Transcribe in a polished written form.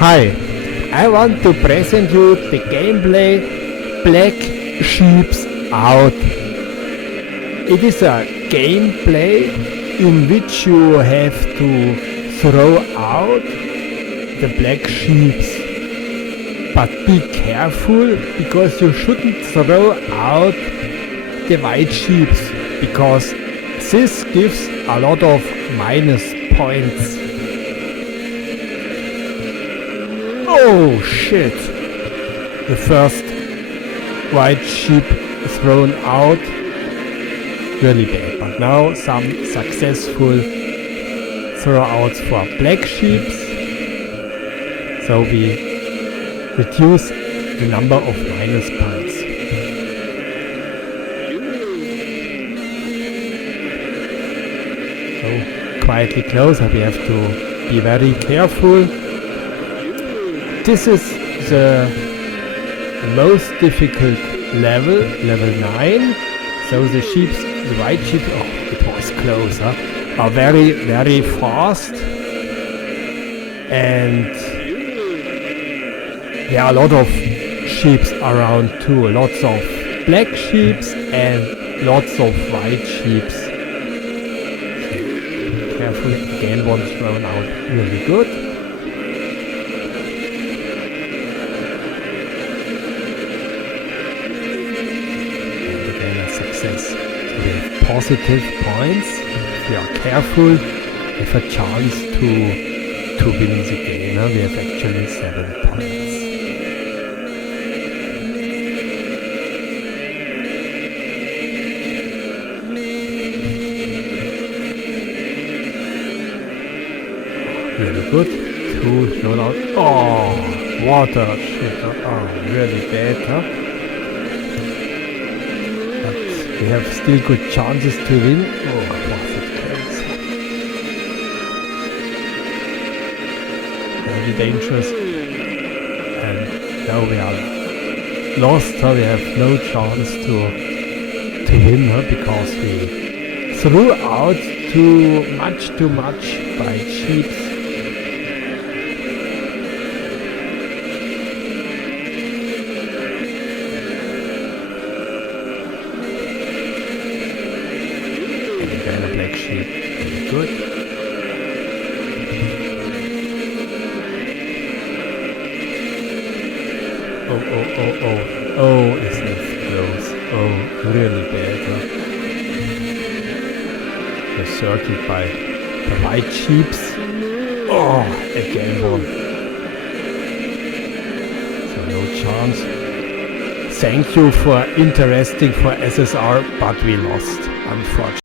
Hi, I want to present you the gameplay Black Sheep's Out. It is a gameplay in which you have to throw out the black sheeps. But be careful, because you shouldn't throw out the white sheeps, because this gives a lot of minus points. Oh shit! The first white sheep thrown out. Really bad. But now some successful throwouts for black sheeps. So we reduce the number of minus points. So quietly close, we have to be very careful. This is the most difficult level, level 9. So the white sheep, oh, it was close, are very, very fast. And there are a lot of sheep around too. Lots of black sheep and lots of white sheep. Careful, again one thrown out, really good. Success. So we have positive points. If we are careful, we have a chance to win the game. We have actually 7 points. Really good. 2 thrown out. Oh, water shit. Oh, really bad, huh? We have still good chances to win. Oh, was it close. Very dangerous. And now we are lost. We have no chance to win, because we threw out too much by sheep. Black sheep, very good. Oh, is this close? Oh, really bad, huh? We're circled by the white sheeps. Oh, again one. So no chance. Thank you for interesting for SSR, but we lost, unfortunately.